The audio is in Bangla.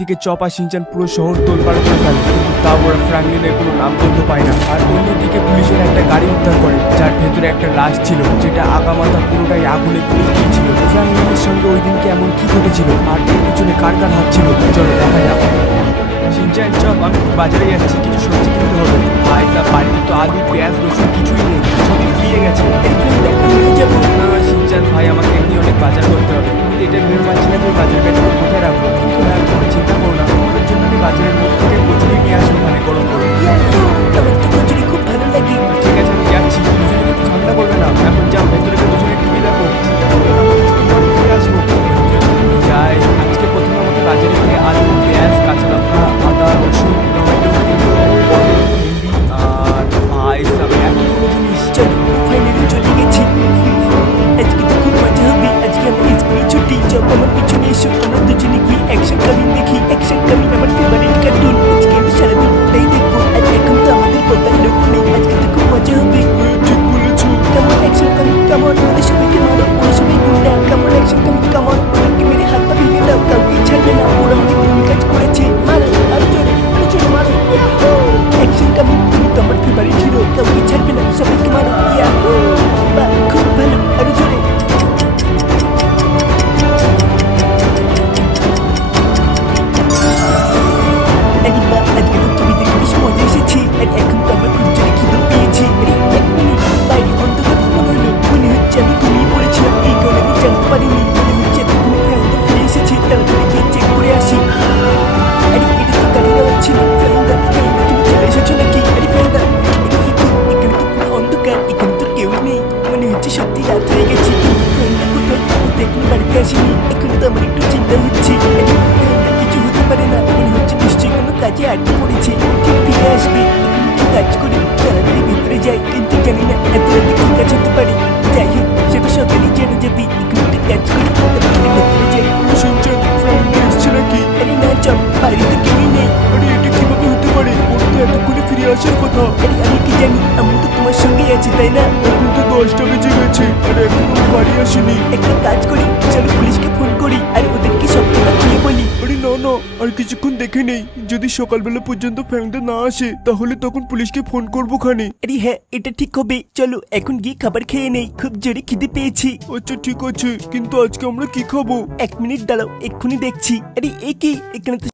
দিকে চপা শিনচান পুরো শহর তোলপাড় করে ফেলে, কিন্তু তাও ওরা ফ্র্যাঙ্কলিনের কোনো নামগন্ধ পায় না। আর অন্যদিকে পুলিশের একটা গাড়ি উদ্ধার করে, যার ভেতরে একটা লাশ ছিল, যেটা আগামাথা পুরোটাই আগুনে পুড়ে গিয়েছিল। ফ্র্যাঙ্কলিনের সঙ্গে ওই দিনকে এমন কি ঘটেছিল, আর এর পিছনে কার কার হাত ছিল, চলো দেখা যাক। শিনচান চপ, আমি বাজারে যাচ্ছি, কিছু সবজি কিনতে হবে। ভাই সাহেব, বাড়িতে তো আলু পেঁয়াজ রসুন কিছুই নেই, সবই ফিরে গেছে। না শিনচান ভাই, আমাকে এমনি অনেক বাজার করতে হবে, কিন্তু এটা ভেবে পাচ্ছি না যে বাজার ব্যাগগুলো কোথায় রাখবো। কিন্তু হ্যাঁ, তোমরা চিন্তা করো না, তোমাদের জন্য আমি বাজারের মধ্যে থেকে কচুরি নিয়ে আসবো, মানে গরম গরম। আমার তো কচুরি খুব ভালো লাগে। ঠিক আছে, আমি যাচ্ছি, দুজনে কিন্তু ঝামেলা করবে না। এখন যাও, ভেতরে গিয়ে দুজনে টিভি দেখো, চিন্তা করবে না, আমি কিছুক্ষণ পরে ফিরে আসবো। যাই, আজকে প্রথমে আমাকে বাজারে গিয়ে আলু পেঁয়াজ কাঁচা লঙ্কা আদা রসুন টমেটো ভেন্ডি আর ভাই সাহেব এতগুলো জিনিস। চলো ফাইনালি চলে গেছি। আজকে তো খুব মজা হবে। আজকে আমার স্কুল ছুটি। চল আমার পিছনে এসো, আমরা দুজনে গিয়ে অ্যাকশন কামিং দেখি। অ্যাকশন কামিং আমার ফেভারিট কার্টুন। আজকে আমি সারাদিন ওটাই দেখবো। আর এখন তো আমাদের কোথায় লোক নেই, আজকে তো খুব মজা হবে। ঠিক বলেছো। কেমন অ্যাকশন কামিং, কেমন ওদের সবাইকে মারো, ওরা সবাই গুন্ডা। কেমন অ্যাকশন কামিং, কেমন ওদেরকে মেরে হাত পা ভেঙে দাও, কাউকে ছাড়বে না, ওরা অনেক ভুল কাজ করেছে। মারো আরো জোরে মারো। অ্যাকশন কামিং তুমি তো আমার ফেভারিট হিরো, কাউকে ছাড়বে না, সবাইকে মারো। বাহ, খুব ভালো, আরো জোরে। আরে বাহ, আজকে তো তুমি দেখে বেশ মজা এসেছে। আর এখন তো আমার খুব জোরে খিদে পেয়েছে। আরে এক মিনিট, বাইরে অন্ধকার মনে হলো, মনে হচ্ছে আমি ঘুমিয়ে পড়েছিলাম, এই কারণে আমি জানতে পারিনি। মনে হচ্ছে এতক্ষণ ফ্যামিলি ফিরে এসেছে, তাড়াতাড়ি গিয়ে চেক করে আসি। আরে এটা তো গাড়ির আওয়াজ ছিল। ফেলুদা তুমি চলে এসেছো নাকি? আরে ফেলুদা, এখানে তো পুরো অন্ধকার, এখানে তো কেউ নেই, মনে হচ্ছে সত্যি রাত হয়ে গেছে। কিন্তু ফেলুদা কোথায়? ও তো এখনো বাড়িতে আসেনি। এখন তো আমার একটু চিন্তা হচ্ছে। আরে ফেলুদা কিছু হতে পারে না, মনে হচ্ছে নিশ্চয়ই কোনো কাজে আটকে পড়েছে, ও ঠিক ফিরে আসবে। এখন একটু কাজ করি, তাড়াতাড়ি ভিতরে যাই, কিন্তু জানি না এত রাতে কি কাজ হতে পারে। যাই হোক, সেটা সকালেই জানা যাবে। এখন একটু কাজ করি, তাড়াতাড়ি ভিতরে যাই। শিনচান, ফ্র্যাঙ্কলিন এসছে নাকি? আরে না চপ, বাইরে তো কেউই নেই। আরে এটা কিভাবে হতে পারে? ওর তো এতক্ষণে ফিরে আসার কথা। আরে আমি কি জানি, আমরা তো তোমার সঙ্গেই আছি, তাই না? এখন তো 10টা বেজে গেছে, আর এখনো বাড়ি আসেনি। একটা কাজ করি, চলো পুলিশকে ফোন করি আর ওদেরকে সব কথা খুলে বলি। আরে না না, আর কিছুক্ষণ দেখে নেই, যদি সকালবেলা পর্যন্ত ফ্র্যাঙ্কটা না আসে তাহলে তখন পুলিশকে ফোন করবো খানে। আরে হ্যাঁ, এটা ঠিক হবে। চলো এখন গিয়ে খাবার খেয়ে নেই, খুব জোরে খিদে পেয়েছি। আচ্ছা ঠিক আছে, কিন্তু আজকে আমরা কি খাবো? 1 মিনিট দাঁড়াও, এক্ষুনি দেখছি। আরে এ কি, এখানে তো